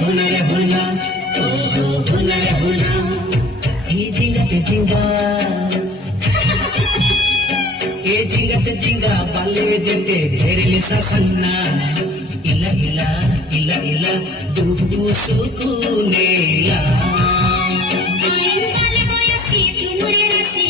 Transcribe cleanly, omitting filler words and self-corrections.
हुनर हुना ओहो हुनर हुना ये जिंगत जिंगा ये जिंगत जिंगा बाले देते घेरले सन्ना इला इला इला इला दुबु सुकुनेला Ay, dale, voy así, tú mueres así,